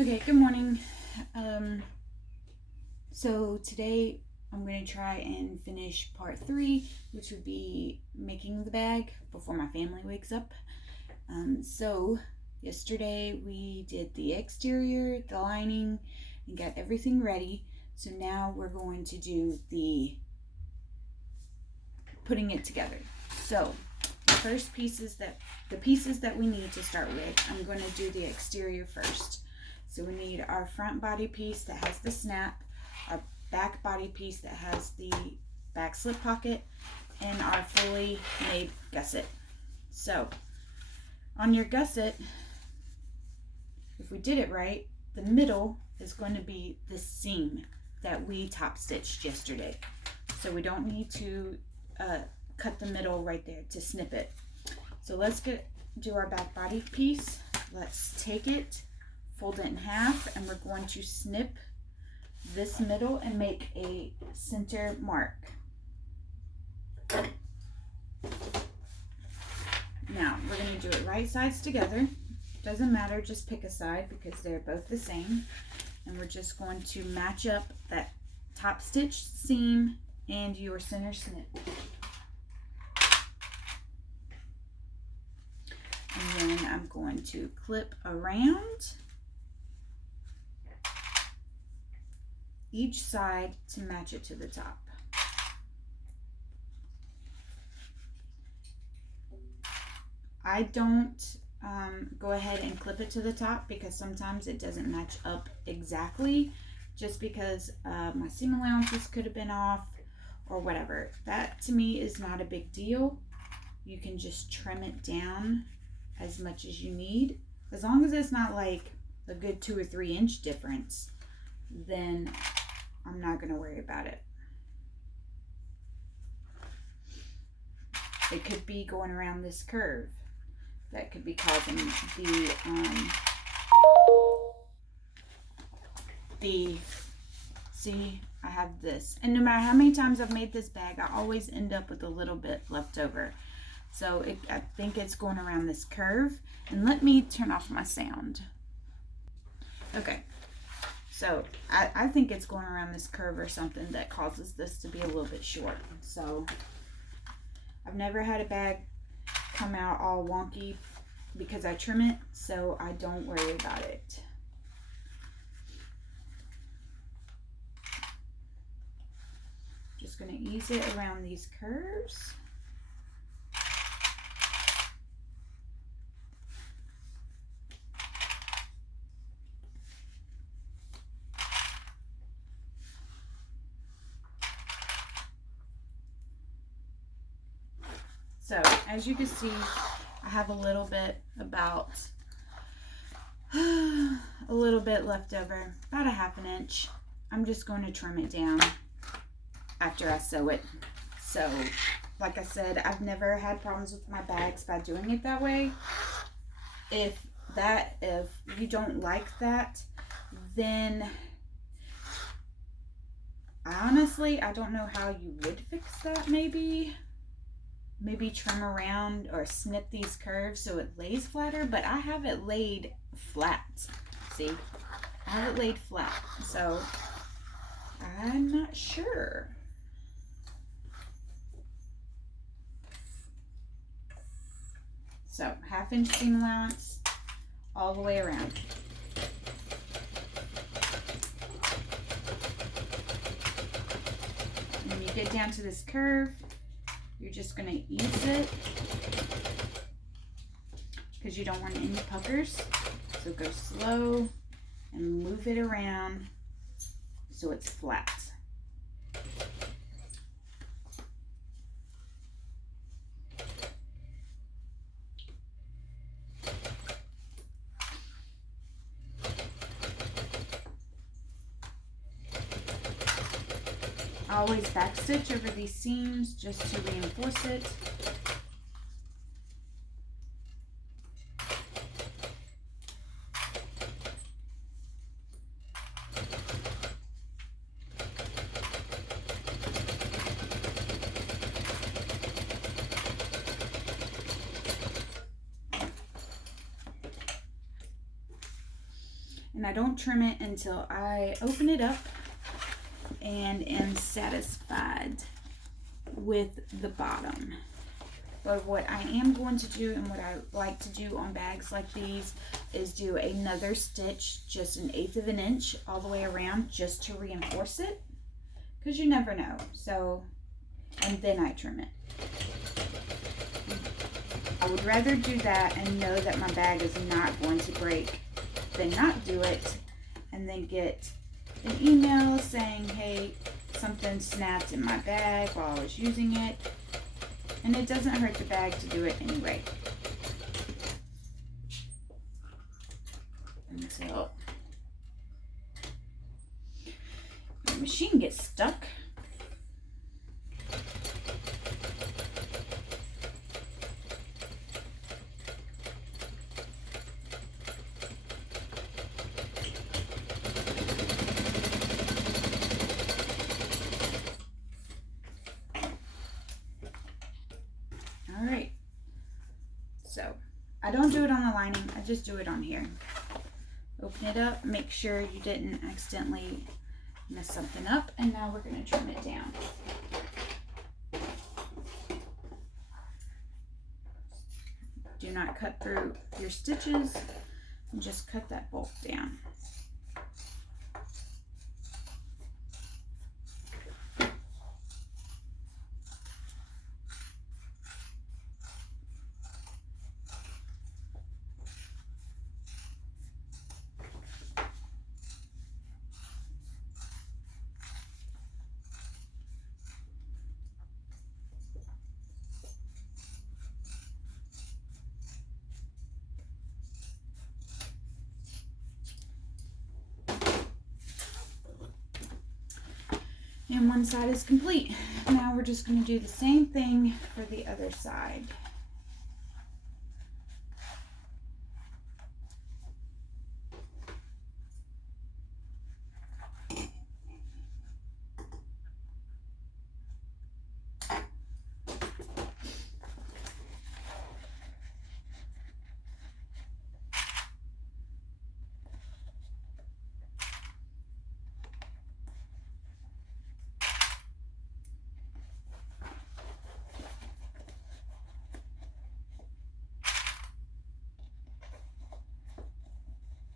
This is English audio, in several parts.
Okay, good morning. Um, so today I'm going to try and finish part 3, which would be making the bag before my family wakes up. So yesterday we did the exterior, the lining, and got everything ready. So now we're going to do the putting it together. So the pieces that we need to start with, I'm going to do the exterior first. So we need our front body piece that has the snap, our back body piece that has the back slip pocket, and our fully made gusset. So on your gusset, if we did it right, the middle is going to be the seam that we top stitched yesterday. So we don't need to cut the middle right there to snip it. So let's do our back body piece. Let's take it, fold it in half, and we're going to snip this middle and make a center mark. Now we're going to do it right sides together. Doesn't matter, just pick a side because they're both the same. And we're just going to match up that top stitch seam and your center snip. And then I'm going to clip around each side to match it to the top. I don't go ahead and clip it to the top because sometimes it doesn't match up exactly, just because my seam allowances could have been off or whatever. That to me is not a big deal. You can just trim it down as much as you need. As long as it's not like a good 2 or 3 inch difference, then I'm not going to worry about it. It could be going around this curve that could be causing see, I have this, and no matter how many times I've made this bag, I always end up with a little bit left over. So I think it's going around this curve. And let me turn off my sound. Okay, so I think it's going around this curve or something that causes this to be a little bit short. So I've never had a bag come out all wonky because I trim it, so I don't worry about it. Just going to ease it around these curves. So as you can see, I have a little bit left over, about a 1/2 inch. I'm just going to trim it down after I sew it. So like I said, I've never had problems with my bags by doing it that way. If you don't like that, then honestly, I don't know how you would fix that. Maybe trim around or snip these curves so it lays flatter, but I have it laid flat. See, I have it laid flat, so I'm not sure. So 1/2 inch seam allowance all the way around. And when you get down to this curve, you're just going to ease it because you don't want any puckers. So go slow and move it around so it's flat. I always backstitch over these seams just to reinforce it. And I don't trim it until I open it up and am satisfied with the bottom. But what I am going to do, and what I like to do on bags like these, is do another stitch, just 1/8 of an inch all the way around, just to reinforce it, because you never know. So, and then I trim it. I would rather do that and know that my bag is not going to break than not do it and then get an email saying, hey, something snapped in my bag while I was using it. And it doesn't hurt the bag to do it anyway. Until the machine gets stuck. Alright, so I don't do it on the lining, I just do it on here. Open it up, make sure you didn't accidentally mess something up, and now we're going to trim it down. Do not cut through your stitches, and just cut that bulk down. And one side is complete. Now we're just going to do the same thing for the other side.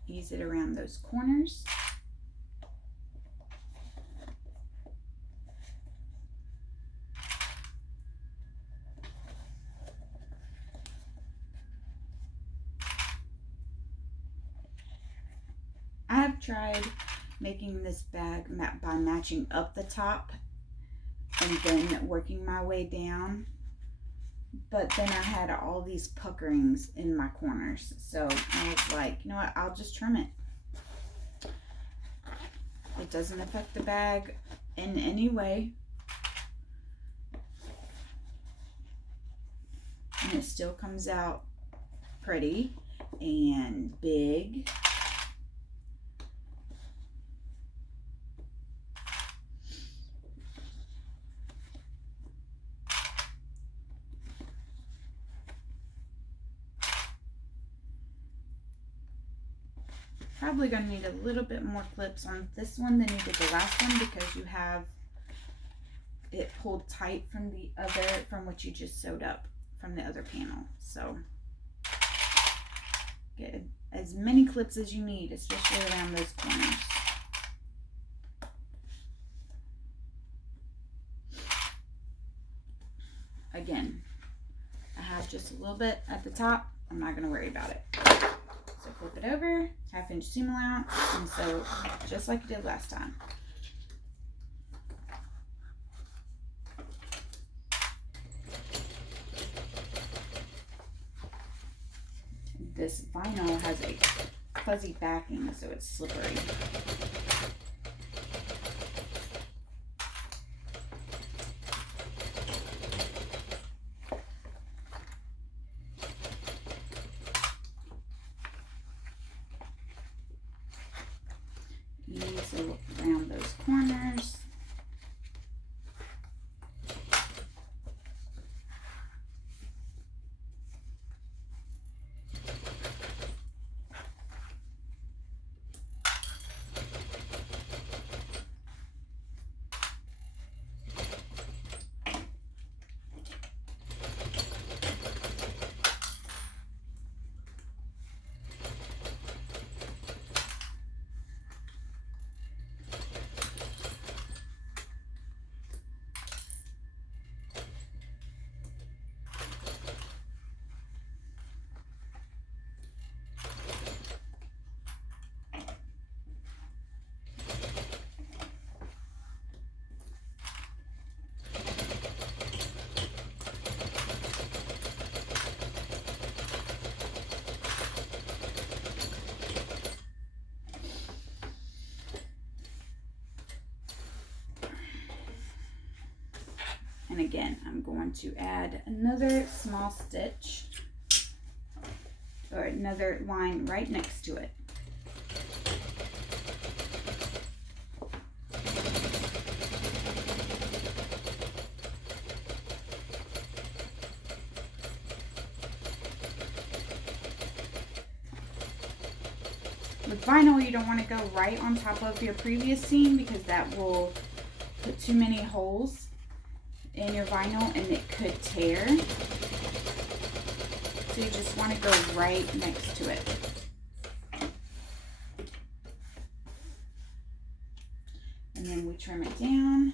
Ease it around those corners. I have tried making this bag by matching up the top and then working my way down. But then I had all these puckerings in my corners. So I was like, you know what, I'll just trim it. It doesn't affect the bag in any way. And it still comes out pretty and big. Probably going to need a little bit more clips on this one than you did the last one, because you have it pulled tight from the other, from what you just sewed up from the other panel. So get as many clips as you need, especially around those corners. Again, I have just a little bit at the top. I'm not going to worry about it. So flip it over, 1/2 inch seam allowance, and sew just like you did last time. This vinyl has a fuzzy backing, so it's slippery. Ease around those corners. And again, I'm going to add another small stitch or another line right next to it. With vinyl, you don't want to go right on top of your previous seam because that will put too many holes in your vinyl and it could tear. So you just want to go right next to it. And then we trim it down.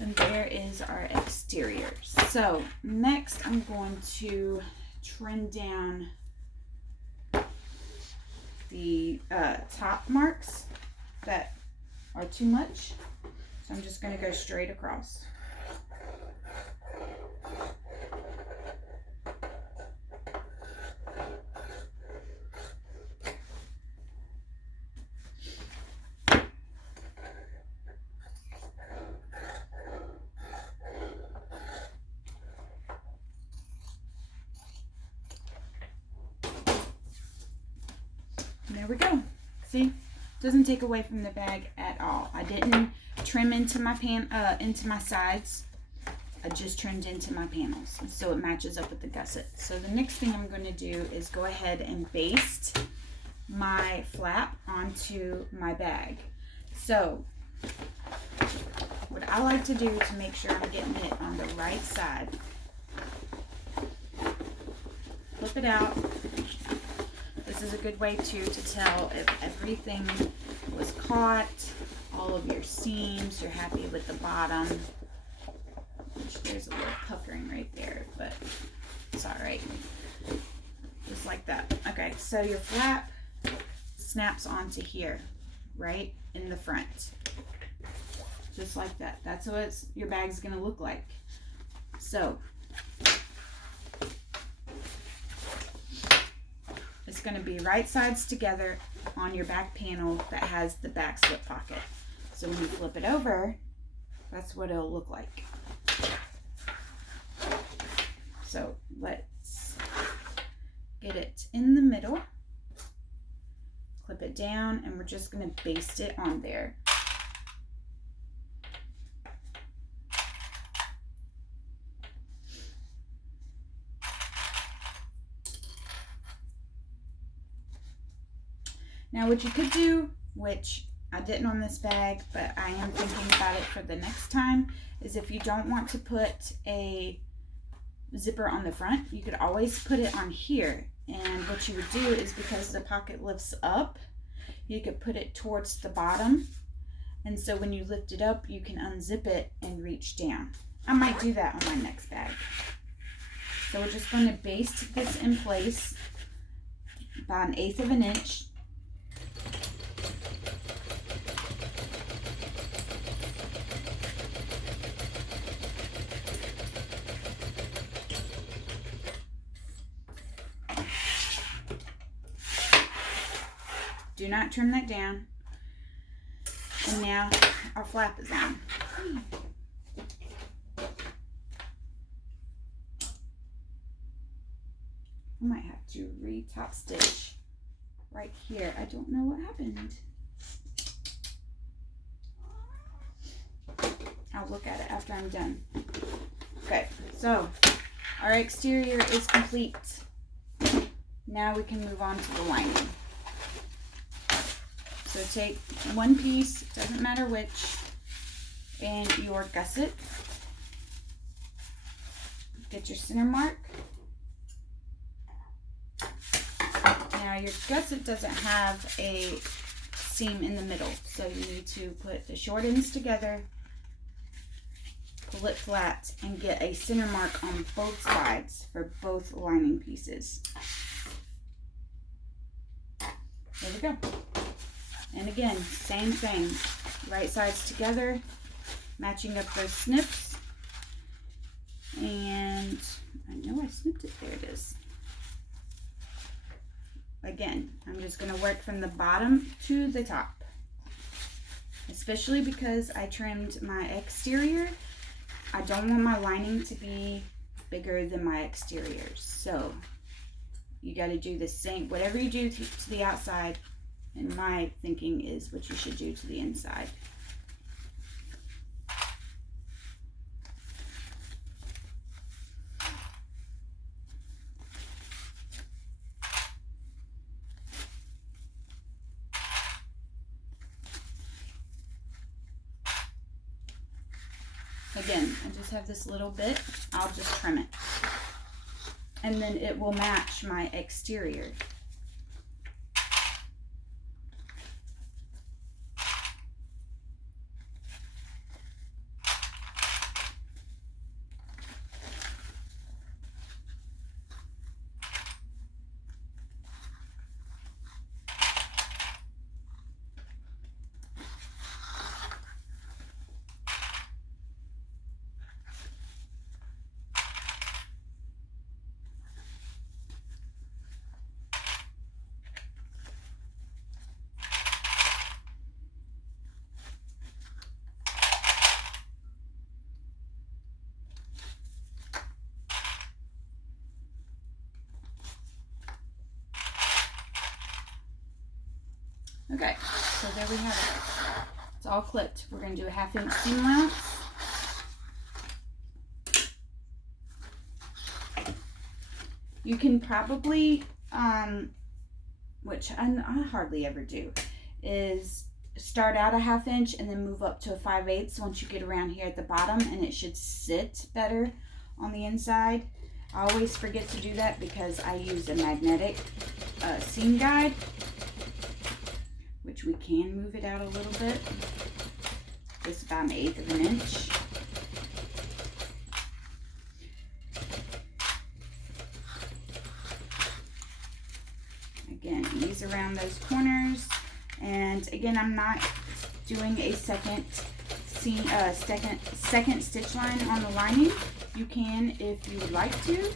And there is our exterior. So next I'm going to trim down the top marks that are too much. So I'm just going to go straight across. There we go. See, doesn't take away from the bag at all. I didn't trim into my into my sides. I just trimmed into my panels so it matches up with the gusset. So the next thing I'm going to do is go ahead and baste my flap onto my bag. So what I like to do to make sure I'm getting it on the right side, flip it out. This is a good way too to tell if everything was caught, all of your seams, you're happy with the bottom, which there's a little puckering right there, but it's all right. Just like that. Okay, so your flap snaps onto here, right in the front. Just like that. That's what your bag's gonna look like. So it's going to be right sides together on your back panel that has the back slip pocket. So when you flip it over, that's what it'll look like. So let's get it in the middle, clip it down, and we're just going to baste it on there. Now what you could do, which I didn't on this bag, but I am thinking about it for the next time, is if you don't want to put a zipper on the front, you could always put it on here. And what you would do is, because the pocket lifts up, you could put it towards the bottom. And so when you lift it up, you can unzip it and reach down. I might do that on my next bag. So we're just going to baste this in place about 1/8 of an inch. Do not trim that down. And now our flap is on. I might have to re-top stitch right here. I don't know what happened. I'll look at it after I'm done. Okay, so our exterior is complete. Now we can move on to the lining. So take one piece, doesn't matter which, and your gusset. Get your center mark. Now your gusset doesn't have a seam in the middle. So you need to put the short ends together, pull it flat, and get a center mark on both sides for both lining pieces. There we go. And again, same thing. Right sides together, matching up those snips. And I know I snipped it. There it is. Again, I'm just going to work from the bottom to the top. Especially because I trimmed my exterior. I don't want my lining to be bigger than my exterior. So you got to do the same. Whatever you do to the outside, in my thinking, is what you should do to the inside. Again, I just have this little bit. I'll just trim it. And then it will match my exterior. Okay, so there we have it. It's all clipped. We're going to do a 1/2 inch seam allowance. You can probably, which I hardly ever do, is start out a 1/2 inch and then move up to a 5/8 once you get around here at the bottom, and it should sit better on the inside. I always forget to do that because I use a magnetic seam guide, which we can move it out a little bit, just about 1/8 of an inch. Again, ease around those corners. And again, I'm not doing a second stitch line on the lining. You can if you would like to.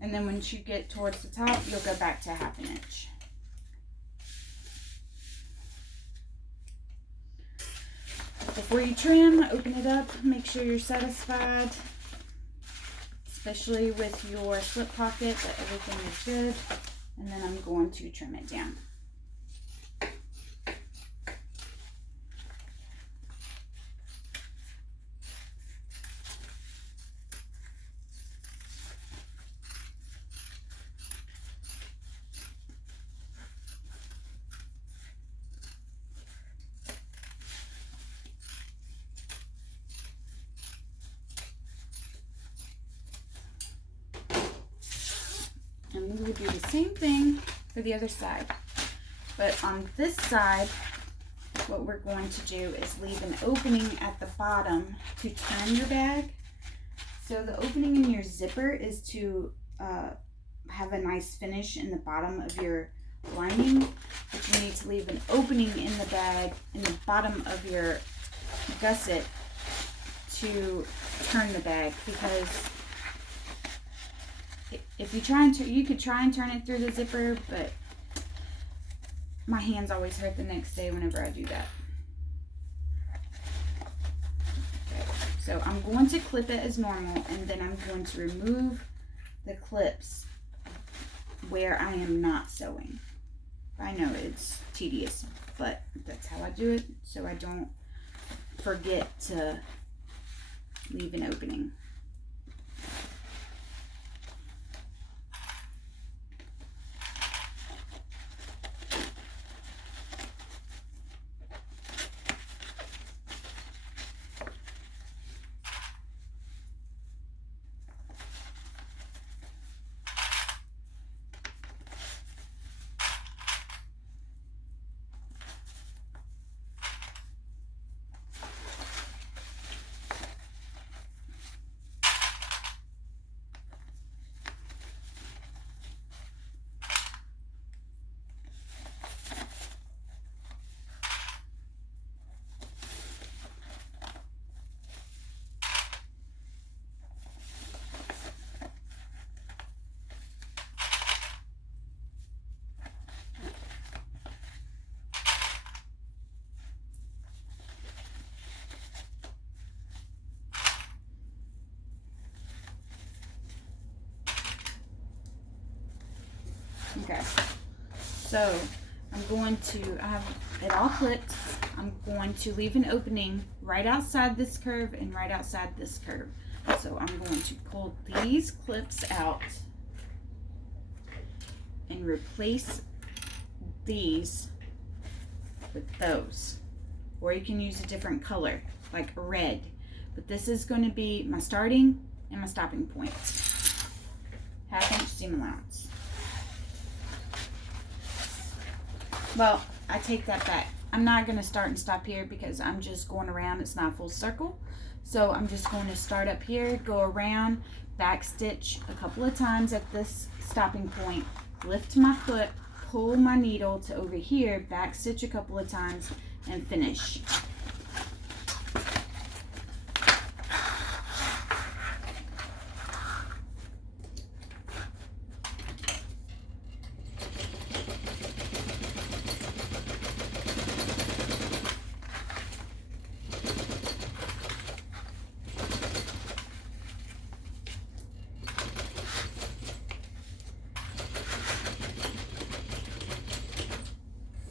And then once you get towards the top, you'll go back to 1/2 inch. Before you trim, open it up, make sure you're satisfied, especially with your slip pocket, that everything is good. And then I'm going to trim it down. And we will do the same thing for the other side. But on this side, what we're going to do is leave an opening at the bottom to turn your bag. So the opening in your zipper is to have a nice finish in the bottom of your lining. But you need to leave an opening in the bag, in the bottom of your gusset, to turn the bag, because if you try and you could try and turn it through the zipper, but my hands always hurt the next day whenever I do that. Okay, so I'm going to clip it as normal, and then I'm going to remove the clips where I am not sewing. I know it's tedious, but that's how I do it, so I don't forget to leave an opening. Okay, so I'm going to, I have it all clipped. I'm going to leave an opening right outside this curve and right outside this curve. So I'm going to pull these clips out and replace these with those. Or you can use a different color, like red. But this is going to be my starting and my stopping point. 1/2 inch seam allowance. Well, I take that back. I'm not going to start and stop here because I'm just going around. It's not a full circle. So I'm just going to start up here, go around, back stitch a couple of times at this stopping point, lift my foot, pull my needle to over here, back stitch a couple of times, and finish.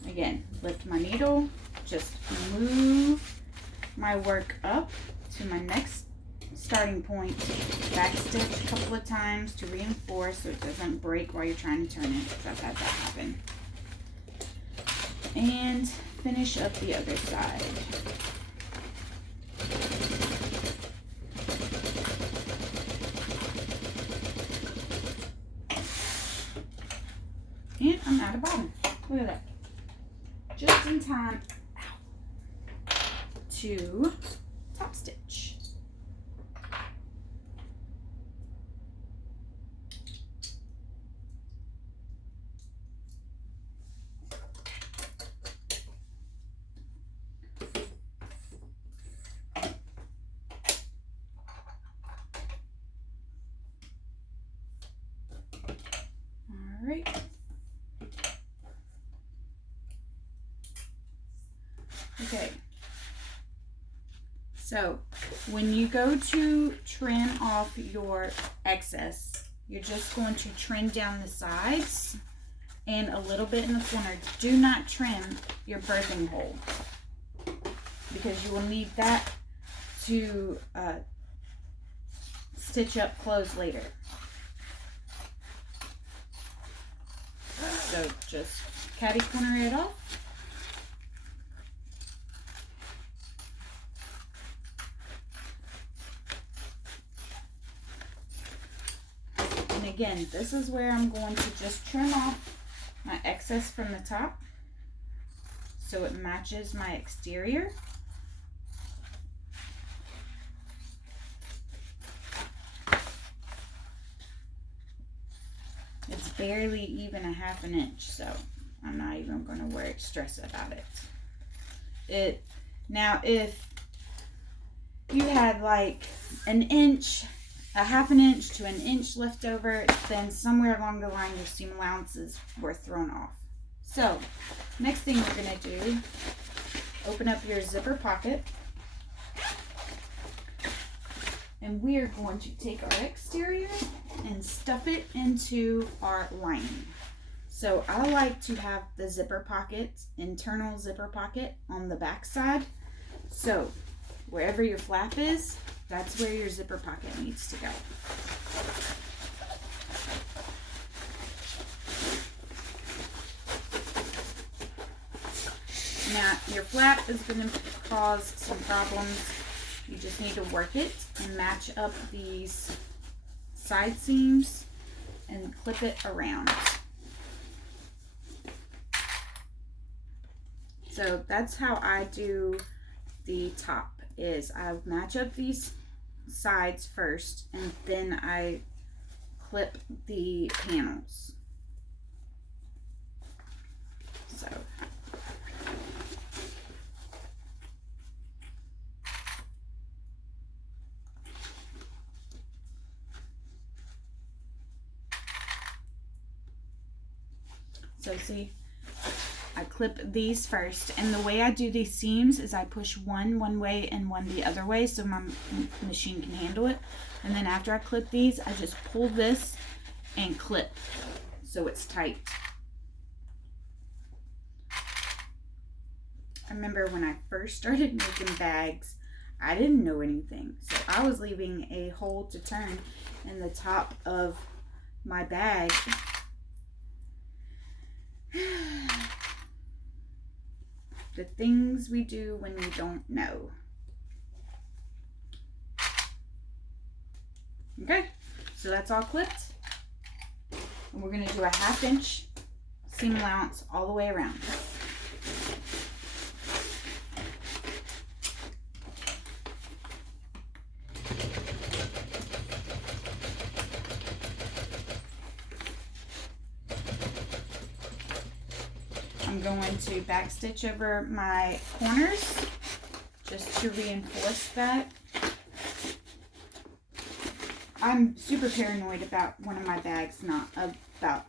Again, lift my needle, just move my work up to my next starting point, back stitch a couple of times to reinforce so it doesn't break while you're trying to turn it, because I've had that happen. And finish up the other side. And I'm at a bottom. Look at that. Just in time to top stitch. All right. Okay, so when you go to trim off your excess, you're just going to trim down the sides and a little bit in the corner. Do not trim your birthing hole because you will need that to stitch up clothes later. So just catty corner it off. Again, this is where I'm going to just trim off my excess from the top so it matches my exterior. It's barely even 1/2 inch, so I'm not even going to stress about it. Now, if you had like an inch, 1/2 inch to an inch left over, then somewhere along the line your seam allowances were thrown off. So next thing we're going to do, open up your zipper pocket, and we are going to take our exterior and stuff it into our lining. So I like to have the zipper pocket, internal zipper pocket on the back side. So wherever your flap is, that's where your zipper pocket needs to go. Now, your flap is going to cause some problems. You just need to work it and match up these side seams and clip it around. So that's how I do the top, is I match up these sides first and then I clip the panels. So see, I clip these first, and the way I do these seams is I push one way and one the other way so my machine can handle it. And then after I clip these, I just pull this and clip. so it's tight. I remember when I first started making bags, I didn't know anything. So I was leaving a hole to turn in the top of my bag. The things we do when you don't know. Okay, so that's all clipped. And we're going to do a 1/2 inch seam allowance all the way around. I'm going to back stitch over my corners just to reinforce that. I'm super paranoid about one of my bags not about.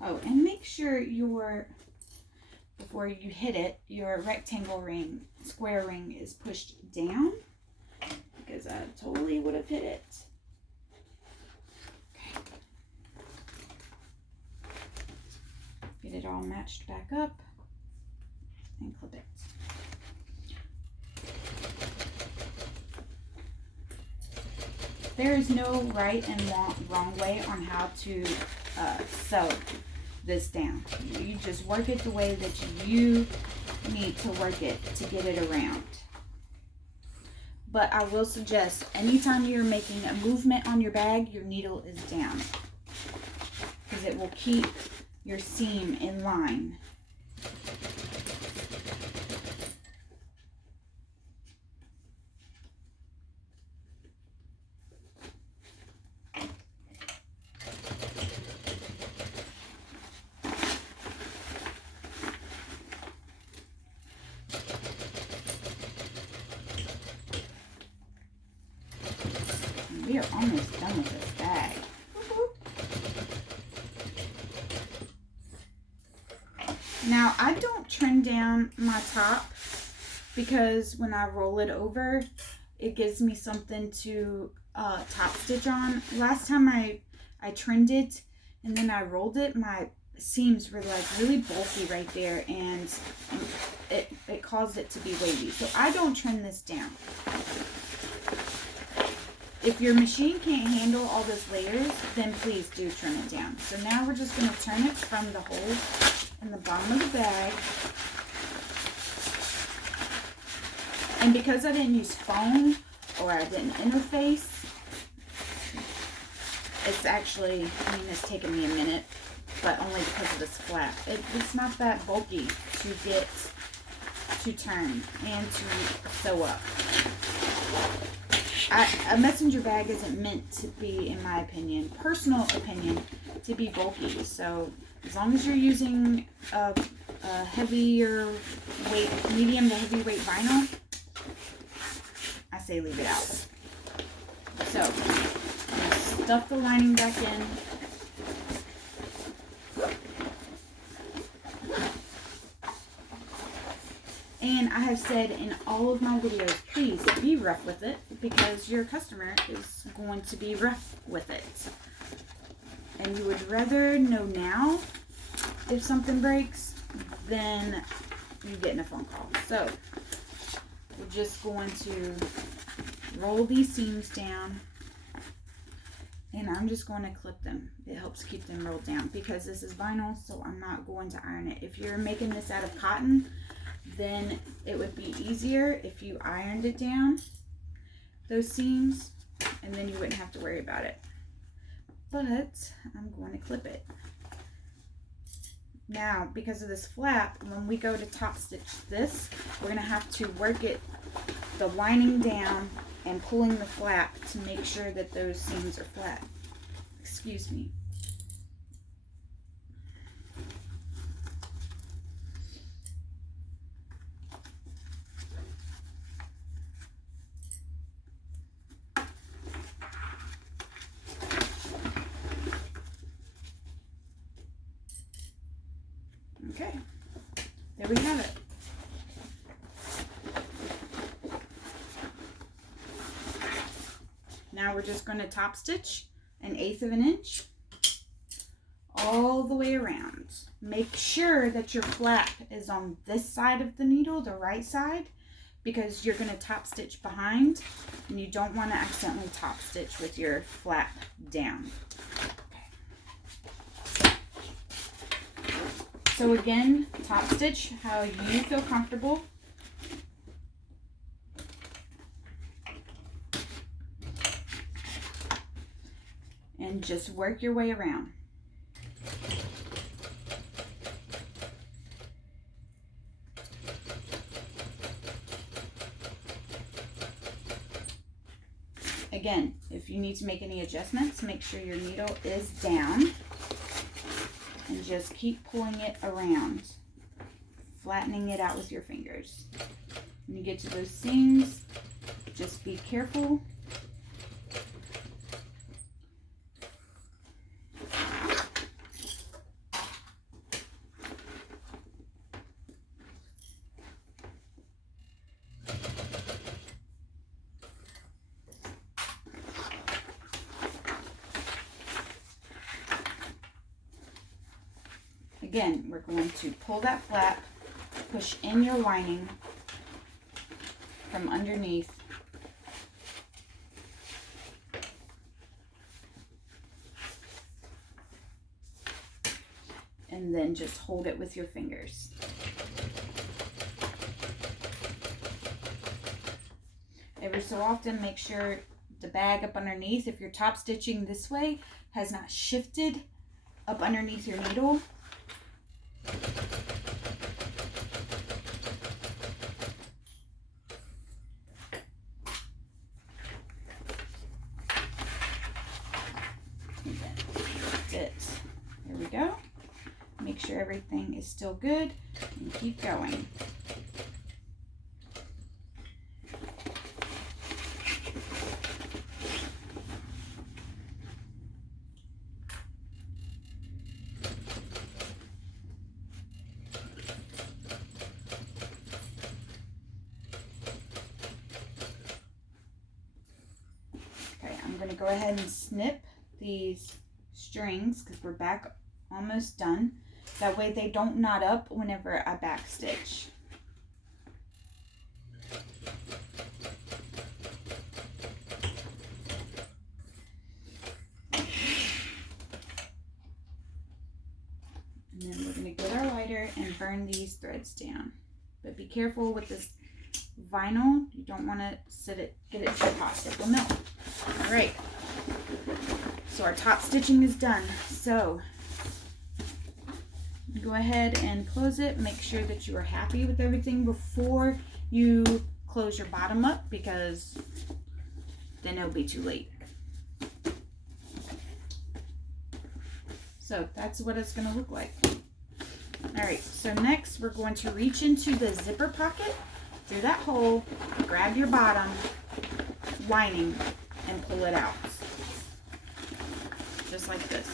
Oh, and make sure before you hit it, your rectangle ring, square ring is pushed down, because I totally would have hit it. Okay. Get it all matched back up and clip it. There is no right and wrong way on how to sew this down. You just work it the way that you need to work it to get it around. But I will suggest anytime you're making a movement on your bag, your needle is down, because it will keep your seam in line. We are almost done with this bag. Now, I don't trim down my top because when I roll it over, it gives me something to top stitch on. Last time I trimmed it and then I rolled it, my seams were like really bulky right there, and it caused it to be wavy. So I don't trim this down. If your machine can't handle all those layers, then please do trim it down. So now we're just going to turn it from the hole in the bottom of the bag. And because I didn't use foam or I didn't interface, it's actually, I mean, it's taken me a minute, but only because of this flap. It's not that bulky to get to turn and to sew up. A messenger bag isn't meant to be, in my opinion, personal opinion, to be bulky. So as long as you're using a heavier weight, medium to heavy weight vinyl, I say leave it out. So I'm going to stuff the lining back in. And I have said in all of my videos, please be rough with it, because your customer is going to be rough with it. And you would rather know now if something breaks than you getting a phone call. So we're just going to roll these seams down, and I'm just going to clip them. It helps keep them rolled down because this is vinyl, so I'm not going to iron it. If you're making this out of cotton, then it would be easier if you ironed it down, those seams, and then you wouldn't have to worry about it. But I'm going to clip it. Now, because of this flap, when we go to top stitch this, we're going to have to work the lining down and pulling the flap to make sure that those seams are flat. Excuse me. Okay, there we have it. Now we're just going to top stitch 1/8 of an inch all the way around. Make sure that your flap is on this side of the needle, the right side, because you're going to top stitch behind and you don't want to accidentally top stitch with your flap down. Okay. So again, top stitch how you feel comfortable. And just work your way around. Again, if you need to make any adjustments, make sure your needle is down and just keep pulling it around, flattening it out with your fingers. When you get to those seams, just be careful. Again, we're going to pull that flap, push in your lining from underneath, and then just hold it with your fingers. Every so often, make sure the bag up underneath, if you're top stitching this way, has not shifted up underneath your needle. There we go. Make sure everything is still good and keep going. Okay, I'm going to go ahead and snip these strings because we're back almost done. That way they don't knot up whenever I back stitch. And then we're going to get our lighter and burn these threads down. But be careful with this vinyl. You don't want to get it too hot. It will melt. All right. So our top stitching is done. So go ahead and close it. Make sure that you are happy with everything before you close your bottom up, because then it'll be too late. So that's what it's going to look like. All right, so next we're going to reach into the zipper pocket through that hole, grab your bottom lining and pull it out. Just like this.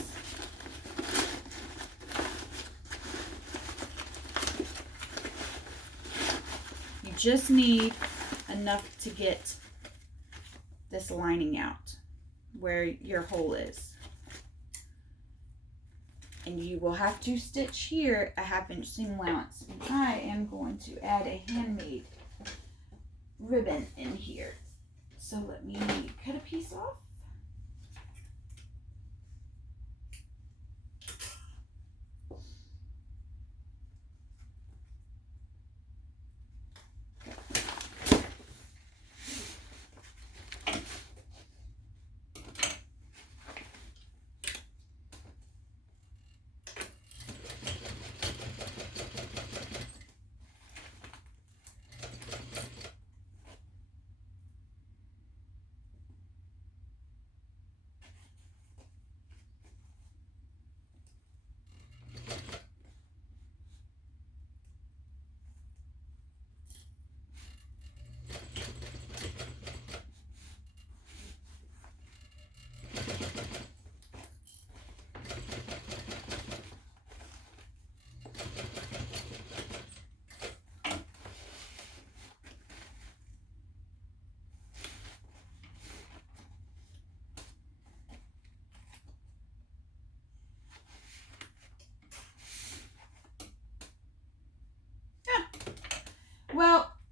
You just need enough to get this lining out where your hole is. And you will have to stitch here a 1/2 inch seam allowance. And I am going to add a handmade ribbon in here. So let me cut a piece off.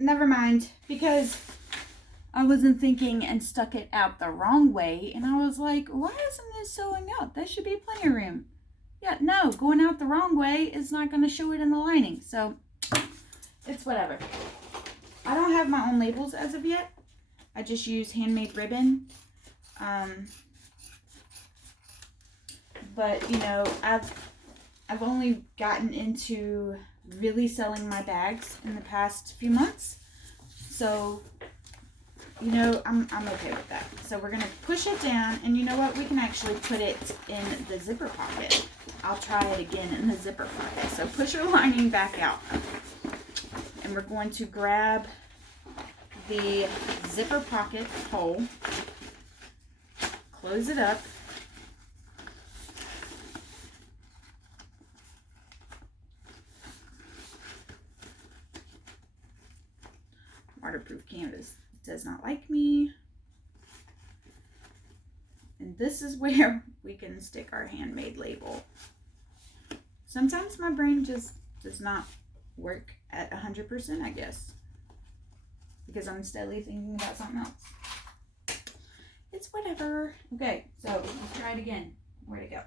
never mind, because I wasn't thinking and stuck it out the wrong way, and I was like, why isn't this sewing out? There should be plenty of room. Yeah, no, going out the wrong way is not going to show it in the lining, so it's whatever. I don't have my own labels as of yet. I just use handmade ribbon. But, you know, I've only gotten into really selling my bags in the past few months. So, you know, I'm okay with that. So we're going to push it down, and you know what? We can actually put it in the zipper pocket. I'll try it again in the zipper pocket. So push your lining back out. And we're going to grab the zipper pocket hole, close it up, waterproof canvas does not like me. And this is where we can stick our handmade label. Sometimes my brain just does not work at 100%, I guess, because I'm steadily thinking about something else. It's whatever. Okay, so let's try it again. Where'd it go?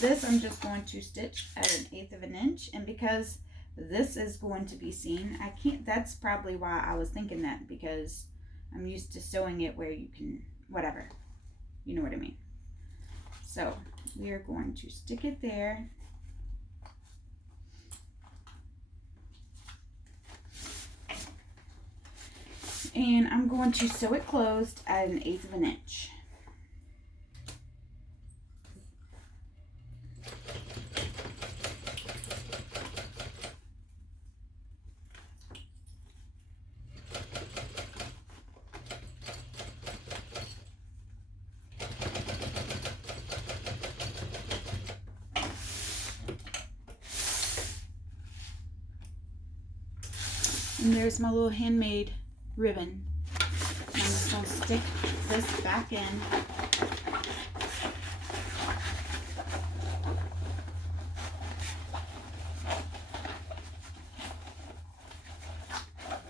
This I'm just going to stitch at 1/8 of an inch, and because this is going to be seen, I can't, that's probably why I was thinking that, because I'm used to sewing it where you can, whatever, you know what I mean. So we are going to stick it there. And I'm going to sew it closed at 1/8 of an inch. And there's my little handmade ribbon. I'm just going to stick this back in.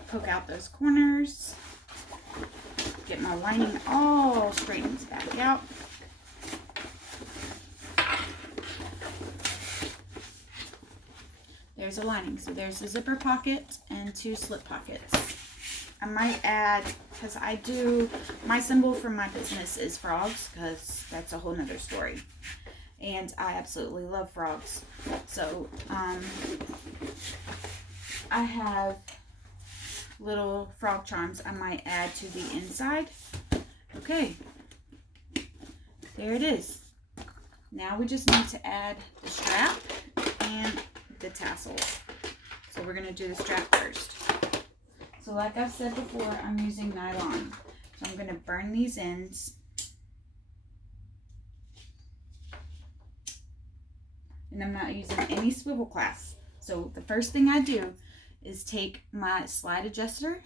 Poke out those corners. Get my lining all straightened back out. There's a lining. So there's a zipper pocket and 2 slip pockets. I might add, because I do, my symbol for my business is frogs, because that's a whole nother story. And I absolutely love frogs. So, I have little frog charms I might add to the inside. Okay. There it is. Now we just need to add the strap and the tassels. So we're going to do the strap first. So like I've said before, I'm using nylon. So I'm going to burn these ends. And I'm not using any swivel clasps. So the first thing I do is take my slide adjuster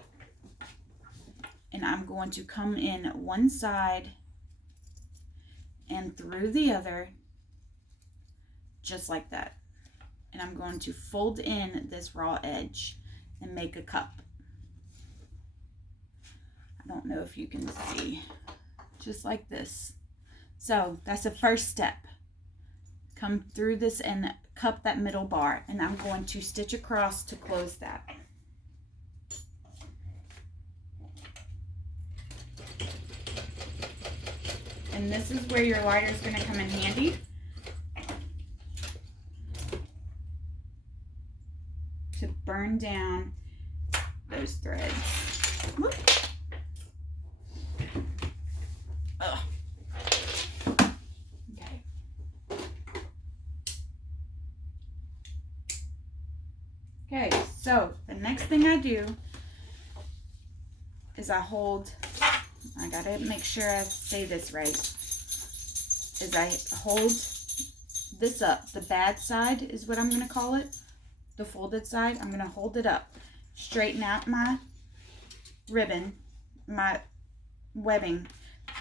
and I'm going to come in one side and through the other, just like that. And I'm going to fold in this raw edge and make a cup. I don't know if you can see, just like this. So that's the first step. Come through this and cup that middle bar, and I'm going to stitch across to close that. And this is where your lighter is going to come in handy. To burn down those threads. Whoop. Ugh. Okay. Okay, so the next thing I do is I gotta make sure I say this right, is I hold this up. The bad side is what I'm gonna call it. The folded side, I'm gonna hold it up, straighten out my ribbon, my webbing,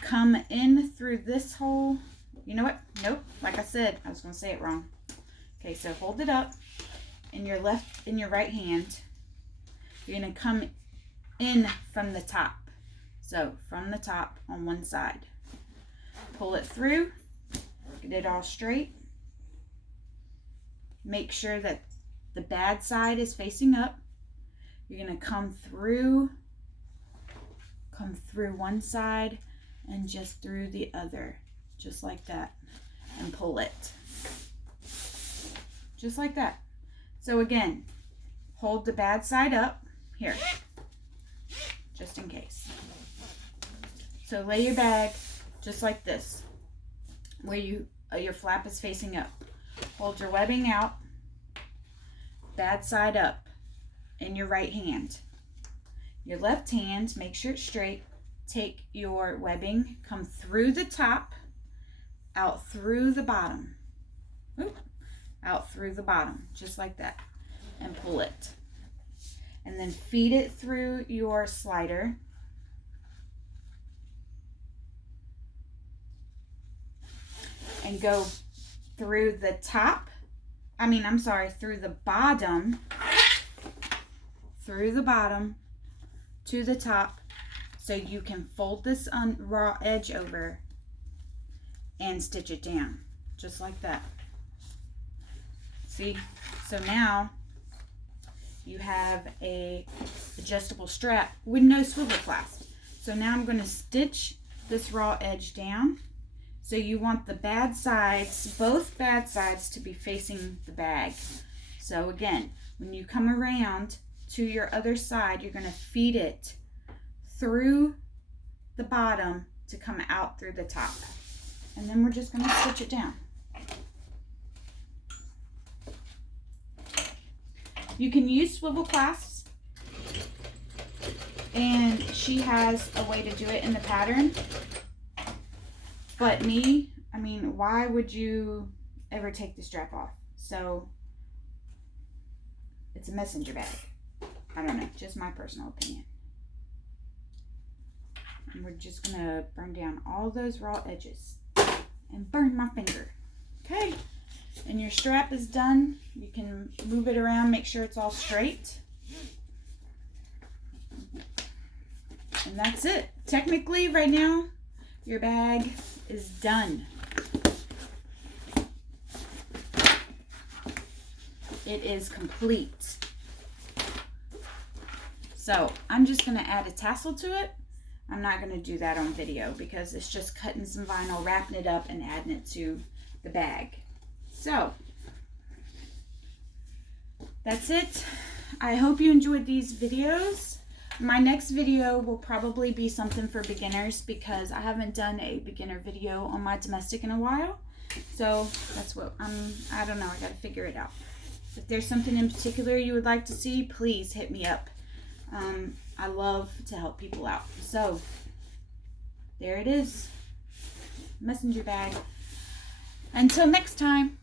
come in through this hole. You know what? Nope, like I said, I was gonna say it wrong. Okay, so hold it up in your right hand, you're going to come in from the top. So from the top on one side. Pull it through, get it all straight. Make sure that the bad side is facing up. You're going to come through one side and just through the other, just like that, and pull it. Just like that. So again, hold the bad side up here, just in case. So lay your bag just like this, where your flap is facing up. Hold your webbing out, bad side up, in your right hand. Your left hand, make sure it's straight. Take your webbing, come through the top, out through the bottom. Oop, out through the bottom, just like that, and pull it. And then feed it through your slider. And go through the top, through the bottom, to the top, so you can fold this raw edge over and stitch it down, just like that. See? So now you have a adjustable strap with no swivel clasp. So now I'm going to stitch this raw edge down. So you want the bad sides, both bad sides, to be facing the bag. So again, when you come around to your other side, you're going to feed it through the bottom to come out through the top. And then we're just going to stitch it down. You can use swivel clasps, and she has a way to do it in the pattern. But me, why would you ever take the strap off? So it's a messenger bag. I don't know, just my personal opinion. And we're just gonna burn down all those raw edges and burn my finger. Okay, and your strap is done. You can move it around, make sure it's all straight. And that's it. Technically, right now, your bag is done. It is complete. So I'm just going to add a tassel to it. I'm not going to do that on video because it's just cutting some vinyl, wrapping it up, and adding it to the bag. So that's it. I hope you enjoyed these videos. My next video will probably be something for beginners because I haven't done a beginner video on my domestic in a while. So that's what I don't know, I gotta figure it out. If there's something in particular you would like to see, please hit me up. I love to help people out. So there it is, messenger bag. Until next time.